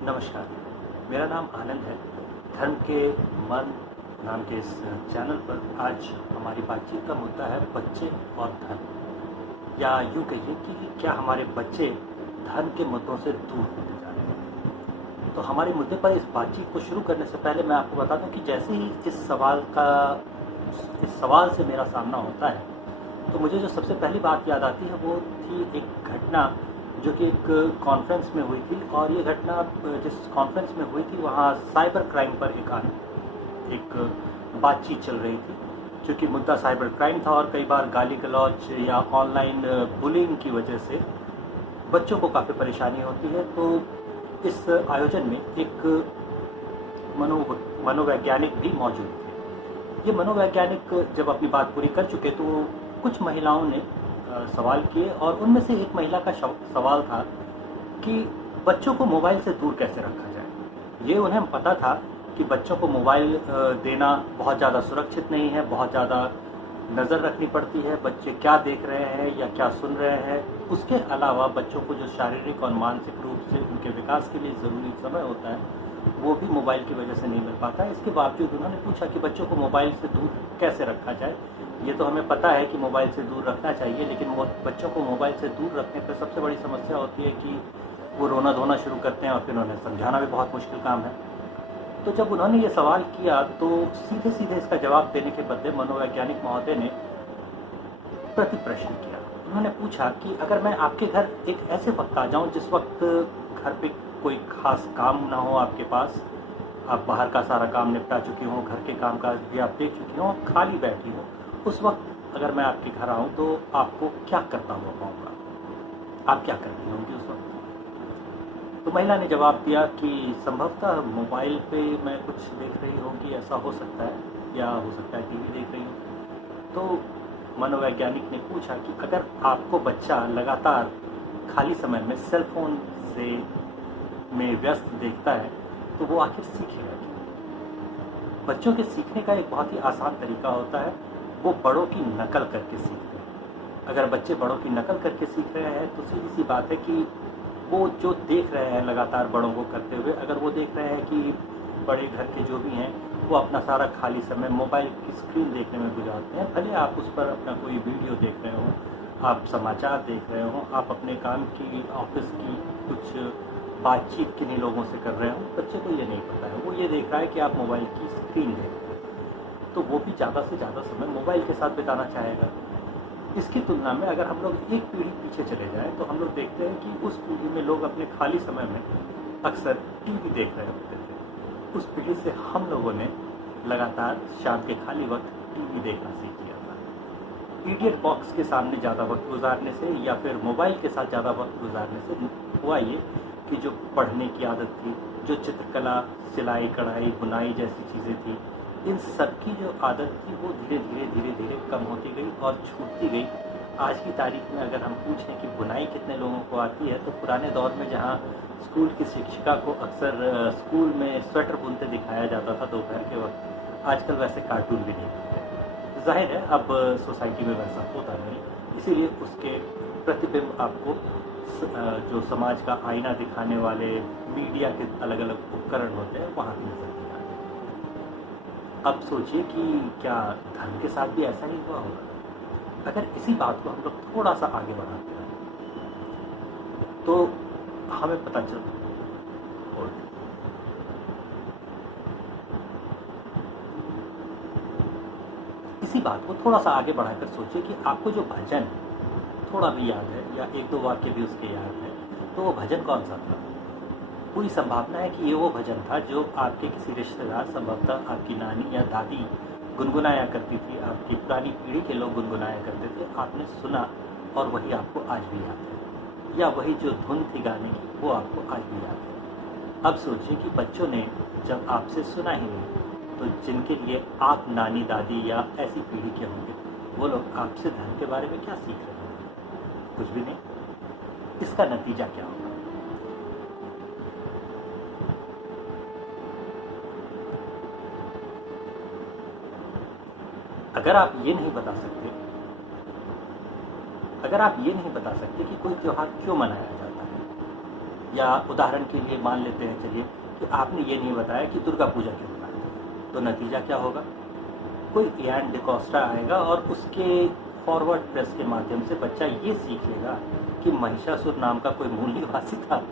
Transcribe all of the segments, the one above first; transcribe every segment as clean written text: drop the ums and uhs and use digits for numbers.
नमस्कार, मेरा नाम आनंद है। धर्म के मन नाम के इस चैनल पर आज हमारी बातचीत का मुद्दा है बच्चे और धर्म, या यूँ कहिए कि क्या हमारे बच्चे धर्म के मुद्दों से दूर होते जा रहे हैं। तो हमारे मुद्दे पर इस बातचीत को शुरू करने से पहले मैं आपको बता दूं कि जैसे ही इस सवाल से मेरा सामना होता है, तो मुझे जो सबसे पहली बात याद आती है वो थी एक घटना जो कि एक कॉन्फ्रेंस में हुई थी। और ये घटना जिस कॉन्फ्रेंस में हुई थी वहाँ साइबर क्राइम पर एक बातचीत चल रही थी। क्योंकि मुद्दा साइबर क्राइम था और कई बार गाली गलौज या ऑनलाइन बुलिंग की वजह से बच्चों को काफ़ी परेशानी होती है। तो इस आयोजन में एक मनोवैज्ञानिक भी मौजूद थे। ये मनोवैज्ञानिक जब अपनी बात पूरी कर चुके तो कुछ महिलाओं ने सवाल किए, और उनमें से एक महिला का सवाल था कि बच्चों को मोबाइल से दूर कैसे रखा जाए। ये उन्हें पता था कि बच्चों को मोबाइल देना बहुत ज़्यादा सुरक्षित नहीं है, बहुत ज़्यादा नज़र रखनी पड़ती है, बच्चे क्या देख रहे हैं या क्या सुन रहे हैं। उसके अलावा बच्चों को जो शारीरिक और मानसिक रूप से उनके विकास के लिए ज़रूरी समय होता है वो भी मोबाइल की वजह से नहीं मिल पाता है। इसके बावजूद उन्होंने पूछा कि बच्चों को मोबाइल से दूर कैसे रखा जाए। ये तो हमें पता है कि मोबाइल से दूर रखना चाहिए, लेकिन बच्चों को मोबाइल से दूर रखने पर सबसे बड़ी समस्या होती है कि वो रोना धोना शुरू करते हैं और फिर उन्हें समझाना भी बहुत मुश्किल काम है। तो जब उन्होंने ये सवाल किया तो सीधे सीधे इसका जवाब देने के बदले मनोवैज्ञानिक महोदय ने प्रति प्रश्न किया। उन्होंने पूछा कि अगर मैं आपके घर एक ऐसे वक्त आ जाऊं जिस वक्त घर पे कोई खास काम ना हो आपके पास, आप बाहर का सारा काम निपटा चुकी हों, घर के काम काज भी आप देख चुकी हों, खाली बैठी हो, उस वक्त अगर मैं आपके घर आऊँ तो आपको क्या करता हुआ पाऊँगा, आप क्या करती होंगी उस वक्त। तो महिला ने जवाब दिया कि संभवतः मोबाइल पे मैं कुछ देख रही होगी, ऐसा हो सकता है, या हो सकता है टीवी देख रही हूँ। तो मनोवैज्ञानिक ने पूछा कि अगर आपको बच्चा लगातार खाली समय में सेल फोन में व्यस्त देखता है तो वो आखिर सीखेगा क्यों। बच्चों के सीखने का एक बहुत ही आसान तरीका होता है, वो बड़ों की नकल करके सीखते हैं। अगर बच्चे बड़ों की नकल करके सीख रहे हैं तो सीधी सी बात है कि वो जो देख रहे हैं लगातार बड़ों को करते हुए, अगर वो देख रहे हैं कि बड़े घर के जो भी हैं वो अपना सारा खाली समय मोबाइल की स्क्रीन देखने में गुजारते हैं, भले आप उस पर अपना कोई वीडियो देख रहे हो, आप समाचार देख रहे हो, आप अपने काम की ऑफिस की कुछ बातचीत किन्हीं लोगों से कर रहे हो, बच्चे को ये नहीं पता है। वो ये देख रहा है कि आप मोबाइल की स्क्रीन देख रहे हो, तो वो भी ज़्यादा से ज़्यादा समय मोबाइल के साथ बिताना चाहेगा। इसकी तुलना में अगर हम लोग एक पीढ़ी पीछे चले जाएं तो हम लोग देखते हैं कि उस पीढ़ी में लोग अपने खाली समय में अक्सर टीवी देख रहे होते थे। उस पीढ़ी से हम लोगों ने लगातार शाम के खाली वक्त टीवी देखना सीख लिया था। इडियट बॉक्स के सामने ज़्यादा वक्त गुजारने से या फिर मोबाइल के साथ ज़्यादा वक्त गुजारने से हुआ ये कि जो पढ़ने की आदत थी, जो चित्रकला, सिलाई, कढ़ाई, बुनाई जैसी चीज़ें थी, इन सब की जो आदत थी वो धीरे धीरे कम होती गई और छूटती गई। आज की तारीख में अगर हम पूछें कि बुनाई कितने लोगों को आती है, तो पुराने दौर में जहाँ स्कूल की शिक्षिका को अक्सर स्कूल में स्वेटर बुनते दिखाया जाता था दोपहर के वक्त, आजकल वैसे कार्टून भी नहीं बनते। जाहिर है अब सोसाइटी में वैसा होता नहीं, इसीलिए उसके प्रतिबिंब आपको जो समाज का आईना दिखाने वाले मीडिया के अलग अलग उपकरण होते हैं वहाँ भी नजर नहीं आते। अब सोचिए कि क्या धर्म के साथ भी ऐसा ही हुआ होगा। अगर इसी बात को हम लोग थोड़ा सा आगे बढ़ाते हैं तो हमें पता चलता इसी बात को थोड़ा सा आगे बढ़ाकर सोचिए कि आपको जो भजन थोड़ा भी याद है या एक दो वाक्य भी उसके याद है, तो वो भजन कौन सा था। पूरी संभावना है कि ये वो भजन था जो आपके किसी रिश्तेदार, संभवतः आपकी नानी या दादी गुनगुनाया करती थी, आपकी पुरानी पीढ़ी के लोग गुनगुनाया करते थे, आपने सुना और वही आपको आज भी याद है, या वही जो धुन थी गाने की वो आपको आज भी याद है। अब सोचिए कि बच्चों ने जब आपसे सुना ही नहीं तो जिनके लिए आप नानी दादी या ऐसी पीढ़ी के होंगे, वो लोग आपसे धर्म के बारे में क्या सीख रहे हैं, कुछ भी नहीं। इसका नतीजा क्या होगा। अगर आप ये नहीं बता सकते कि कोई त्योहार क्यों मनाया जाता है, या उदाहरण के लिए मान लेते हैं चलिए कि आपने ये नहीं बताया कि दुर्गा पूजा क्यों मनाते हैं, तो नतीजा क्या होगा? कोई इयान डिकोस्टा आएगा और उसके फॉरवर्ड प्रेस के माध्यम से बच्चा ये सीख लेगा कि महिषासुर नाम का कोई मूल निवासी था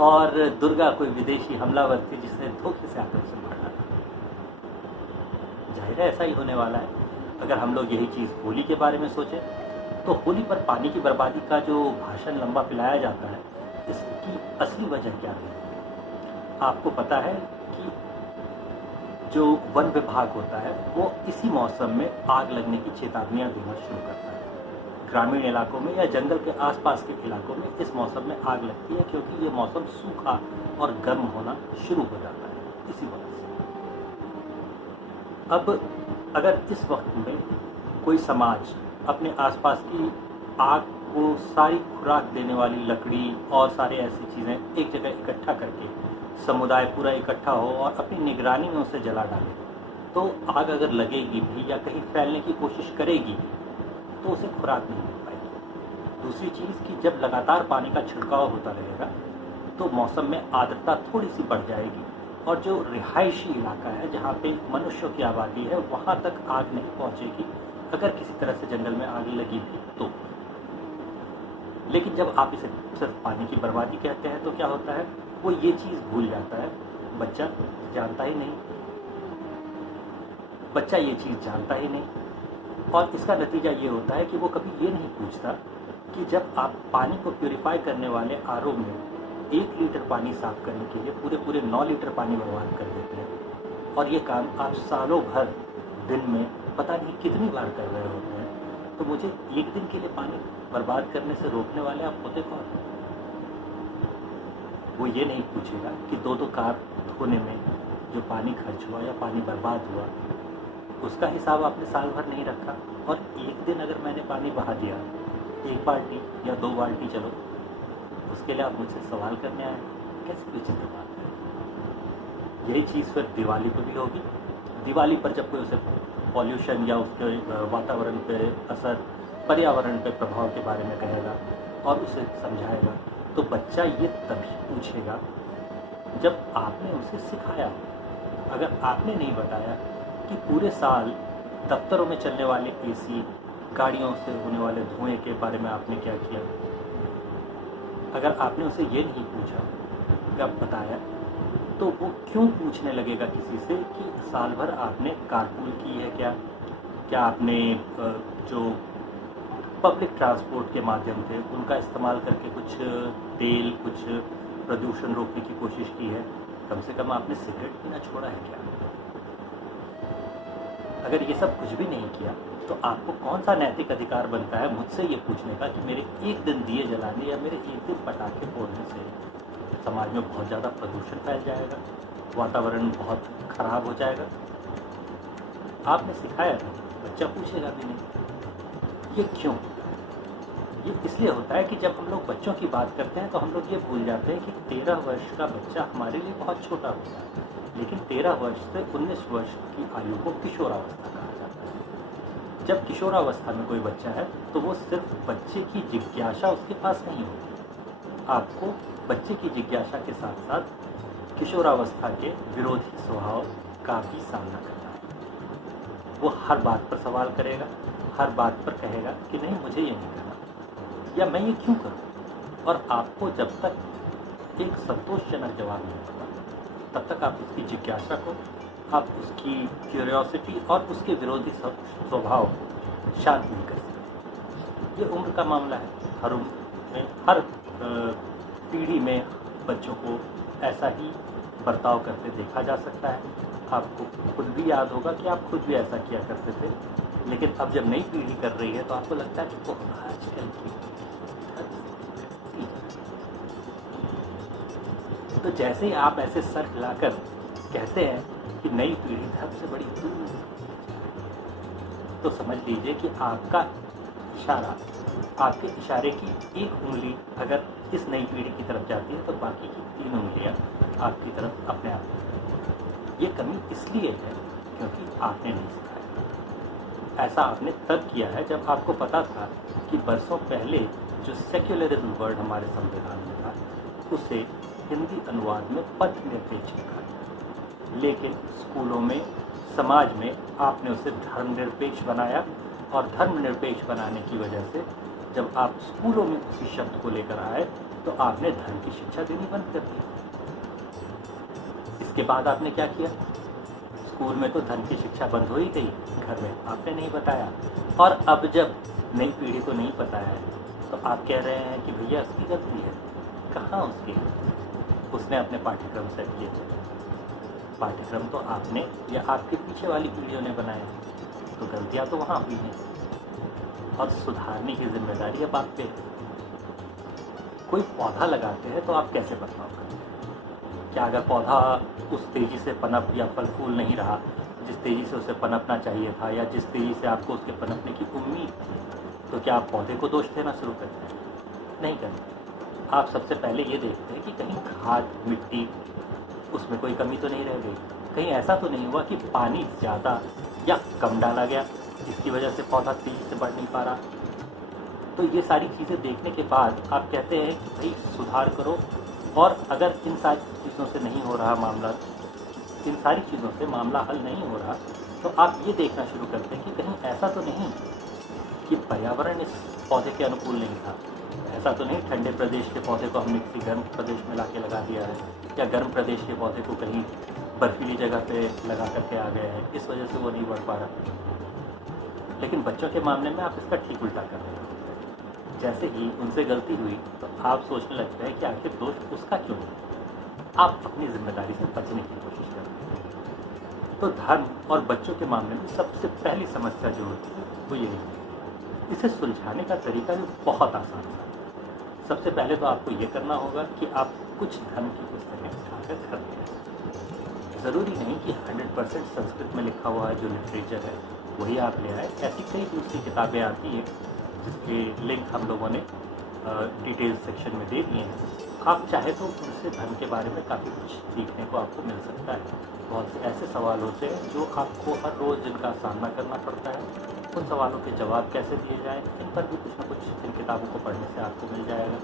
और दुर्गा कोई विदेशी हमलावर थी जिसने धोखे से आकर उसे मार डाला। जाहिर है ऐसा ही होने वाला है। अगर हम लोग यही चीज़ होली के बारे में सोचें तो होली पर पानी की बर्बादी का जो भाषण लंबा पिलाया जाता है, इसकी असली वजह क्या है? आपको पता है कि जो वन विभाग होता है वो इसी मौसम में आग लगने की चेतावनियां देना शुरू करता है। ग्रामीण इलाकों में या जंगल के आसपास के इलाकों में इस मौसम में आग लगती है क्योंकि ये मौसम सूखा और गर्म होना शुरू हो जाता है इसी वजह से। अब अगर इस वक्त में कोई समाज अपने आसपास की आग को सारी खुराक देने वाली लकड़ी और सारे ऐसी चीज़ें एक जगह इकट्ठा करके समुदाय पूरा इकट्ठा हो और अपनी निगरानी में उसे जला डाले, तो आग अगर लगेगी भी या कहीं फैलने की कोशिश करेगी तो उसे खुराक नहीं मिल पाएगी। दूसरी चीज़ कि जब लगातार पानी का छिड़काव होता रहेगा तो मौसम में आर्द्रता थोड़ी सी बढ़ जाएगी और जो रिहायशी इलाका है जहाँ पे मनुष्यों की आबादी है वहाँ तक आग नहीं पहुँचेगी अगर किसी तरह से जंगल में आग लगी भी तो। लेकिन जब आप इसे सिर्फ पानी की बर्बादी कहते हैं तो क्या होता है, वो ये चीज़ भूल जाता है। बच्चा जानता ही नहीं, बच्चा ये चीज़ जानता ही नहीं और इसका नतीजा ये होता है कि वो कभी ये नहीं पूछता कि जब आप पानी को प्यूरिफाई करने वाले आरओ में 1 लीटर पानी साफ करने के लिए पूरे पूरे 9 लीटर पानी बर्बाद कर देते हैं और ये काम आप सालों भर दिन में पता नहीं कितनी बार कर रहे होते हैं, तो मुझे एक दिन के लिए पानी बर्बाद करने से रोकने वाले आप होते कौन हैं? वो ये नहीं पूछेगा कि 2-2 कार धोने में जो पानी खर्च हुआ या पानी बर्बाद हुआ उसका हिसाब आपने साल भर नहीं रखा और एक दिन अगर मैंने पानी बहा दिया 1 बाल्टी या 2 बाल्टी चलो, उसके लिए आप मुझसे सवाल करने आए। कैसी विचित्र बात है। यही चीज़ फिर दिवाली पर भी होगी। दिवाली पर जब कोई उसे पॉल्यूशन या उसके वातावरण पे असर, पर्यावरण पे प्रभाव के बारे में कहेगा और उसे समझाएगा तो बच्चा ये तभी पूछेगा जब आपने उसे सिखाया। अगर आपने नहीं बताया कि पूरे साल दफ्तरों में चलने वाले एसी, गाड़ियों से होने वाले धुएं के बारे में आपने क्या किया, अगर आपने उसे ये नहीं पूछा या बताया तो वो क्यों पूछने लगेगा किसी से कि साल भर आपने कारपूल की है क्या आपने जो पब्लिक ट्रांसपोर्ट के माध्यम थे उनका इस्तेमाल करके कुछ तेल, कुछ प्रदूषण रोकने की कोशिश की है, कम से कम आपने सिगरेट पीना छोड़ा है क्या? अगर ये सब कुछ भी नहीं किया तो आपको कौन सा नैतिक अधिकार बनता है मुझसे ये पूछने का कि मेरे एक दिन दिए जलाने या मेरे एक दिन पटाखे फोड़ने से समाज में बहुत ज़्यादा प्रदूषण फैल जाएगा, वातावरण बहुत खराब हो जाएगा? आपने सिखाया था, बच्चा पूछेगा भी नहीं। ये क्यों? ये इसलिए होता है कि जब हम लोग बच्चों की बात करते हैं तो हम लोग ये भूल जाते हैं कि 13 वर्ष का बच्चा हमारे लिए बहुत छोटा होता है, लेकिन 13 वर्ष से 19 वर्ष की आयु को किशोरावस्था कहा जाता है। जब किशोरावस्था में कोई बच्चा है तो वो सिर्फ बच्चे की जिज्ञासा उसके पास नहीं होती, आपको बच्चे की जिज्ञासा के साथ साथ किशोरावस्था के विरोधी स्वभाव का भी सामना करना है। वो हर बात पर सवाल करेगा, हर बात पर कहेगा कि नहीं मुझे ये नहीं करना या मैं ये क्यों करूँ, और आपको जब तक एक संतोषजनक जवाब नहीं होगा तब तक आप उसकी जिज्ञासा को, आप उसकी क्यूरियोसिटी और उसके विरोधी स्वभाव शांत नहीं कर सकते। ये उम्र का मामला है। हर उम्र में, हर पीढ़ी में बच्चों को ऐसा ही बर्ताव करते देखा जा सकता है। आपको खुद भी याद होगा कि आप खुद भी ऐसा किया करते थे, लेकिन अब जब नई पीढ़ी कर रही है तो आपको लगता है कि वो आजकल की। तो जैसे ही आप ऐसे सर हिलाकर कहते हैं कि नई पीढ़ी धर्म से बड़ी दूर, तो समझ लीजिए कि आपका इशारा, आपके इशारे की एक उंगली अगर इस नई पीढ़ी की तरफ जाती है तो बाकी की 3 उंगलियां आपकी तरफ अपने आप। ये कमी इसलिए है क्योंकि आपने नहीं सिखाया। ऐसा आपने तब किया है जब आपको पता था कि बरसों पहले जो सेक्युलरिज्म वर्ड हमारे संविधान में था उसे हिंदी अनुवाद में पथ निरपेक्ष लिखा गया। लेकिन स्कूलों में, समाज में आपने उसे धर्मनिरपेक्ष बनाया, और धर्मनिरपेक्ष बनाने की वजह से जब आप स्कूलों में उसी शब्द को लेकर आए तो आपने धर्म की शिक्षा देनी बंद कर दी। इसके बाद आपने क्या किया? स्कूल में तो धर्म की शिक्षा बंद हो ही गई, घर में आपने नहीं बताया। और अब जब नई पीढ़ी को नहीं पता है तो आप कह रहे हैं कि भैया उसकी गलती है। कहाँ उसकी? उसने अपने पाठ्यक्रम सेट किए थे। पाठ्यक्रम तो आपने या आपके पीछे वाली पीढ़ियों ने बनाए, तो गलतियाँ तो वहाँ हुई हैं और सुधारने की जिम्मेदारी अब आप पे है। कोई पौधा लगाते हैं तो आप कैसे बर्ताव करते हैं? क्या अगर पौधा उस तेज़ी से पनप या फल फूल नहीं रहा जिस तेज़ी से उसे पनपना चाहिए था, या जिस तेज़ी से आपको उसके पनपने की उम्मीद थी, तो क्या आप पौधे को दोष देना शुरू करते हैं? नहीं करते। आप सबसे पहले ये देखते हैं कि कहीं खाद, मिट्टी, उसमें कोई कमी तो नहीं रह गई, कहीं ऐसा तो नहीं हुआ कि पानी ज़्यादा या कम डाला गया जिसकी वजह से पौधा तेज़ी से बढ़ नहीं पा रहा। तो ये सारी चीज़ें देखने के बाद आप कहते हैं कि भाई सुधार करो। और अगर इन सारी चीज़ों से नहीं हो रहा मामला, इन सारी चीज़ों से मामला हल नहीं हो रहा, तो आप ये देखना शुरू करते हैं कि कहीं ऐसा तो नहीं कि पर्यावरण इस पौधे के अनुकूल नहीं था। ऐसा तो नहीं ठंडे प्रदेश के पौधे को हमने किसी गर्म प्रदेश में ला के लगा दिया है, या गर्म प्रदेश के पौधे को कहीं बर्फीली जगह पे लगा करके आ गए हैं, इस वजह से वो नहीं बढ़ पा रहा। लेकिन बच्चों के मामले में आप इसका ठीक उल्टा कर रहे हैं। जैसे ही उनसे गलती हुई तो आप सोचने लगते हैं कि आखिर दोष उसका क्यों नहीं। आप अपनी जिम्मेदारी से बचने की कोशिश करते हैं। तो धर्म और बच्चों के मामले में सबसे पहली समस्या जो होती है वो यही है। इसे सुलझाने का तरीका भी बहुत आसान है। सबसे पहले तो आपको ये करना होगा कि आप कुछ धर्म की पुस्तकें उठाकर घर ले आए। ज़रूरी नहीं कि 100% संस्कृत में लिखा हुआ जो लिटरेचर है वही आप ले आए। ऐसी कई दूसरी किताबें आती हैं जिसके लिंक हम लोगों ने डिटेल सेक्शन में दे दिए हैं। आप चाहे तो उनसे धर्म के बारे में काफ़ी कुछ सीखने को आपको मिल सकता है। बहुत से ऐसे सवाल होते हैं जो आपको हर रोज़ जिनका सामना करना पड़ता है, उन सवालों के जवाब कैसे दिए जाएँ, इन पर भी कुछ न कुछ इन किताबों को पढ़ने से आपको मिल जाएगा।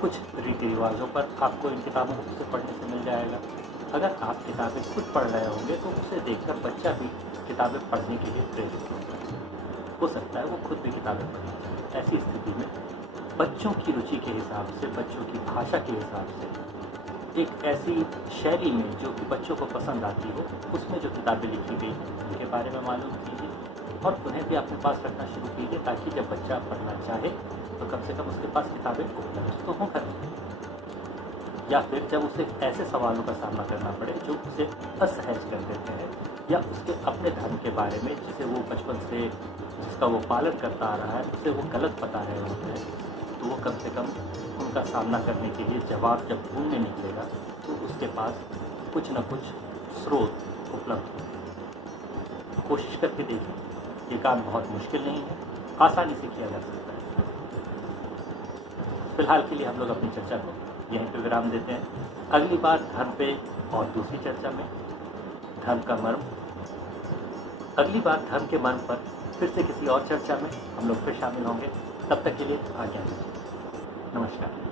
कुछ रीति रिवाजों पर आपको इन किताबों से पढ़ने से मिल जाएगा। अगर आप किताबें खुद पढ़ रहे होंगे तो उसे देखकर बच्चा भी किताबें पढ़ने के लिए प्रेरित होगा। हो सकता है वो खुद भी किताबें पढ़े। ऐसी स्थिति में बच्चों की रुचि के हिसाब से, बच्चों की भाषा के हिसाब से, एक ऐसी शैली में जो कि बच्चों को पसंद आती हो, उसमें जो किताबें लिखी गई उनके बारे में मालूम कीजिए और उन्हें भी अपने पास रखना शुरू कीजिए, ताकि जब बच्चा पढ़ना चाहे तो कम से कम उसके पास किताबें उपलब्ध तो हों कर। या फिर जब उसे ऐसे सवालों का सामना करना पड़े जो उसे असहज कर देते हैं, या उसके अपने धर्म के बारे में जिसे वो बचपन से, जिसका वो पालन करता आ रहा है, उसे वो गलत बता रहे होते हैं, तो वो कम से कम उनका सामना करने के लिए जवाब जब ढूंढने निकलेगा तो उसके पास कुछ न कुछ स्रोत उपलब्ध हो। कोशिश करके देखिए, ये काम बहुत मुश्किल नहीं है, आसानी से किया जा सकता है। फिलहाल के लिए हम लोग अपनी चर्चा को यहीं पर विराम देते हैं। अगली बार धर्म पे और दूसरी चर्चा में धर्म का मर्म, अगली बार धर्म के मर्म पर फिर से किसी और चर्चा में हम लोग फिर शामिल होंगे। तब तक के लिए आज्ञा दीजिए। नमस्कार।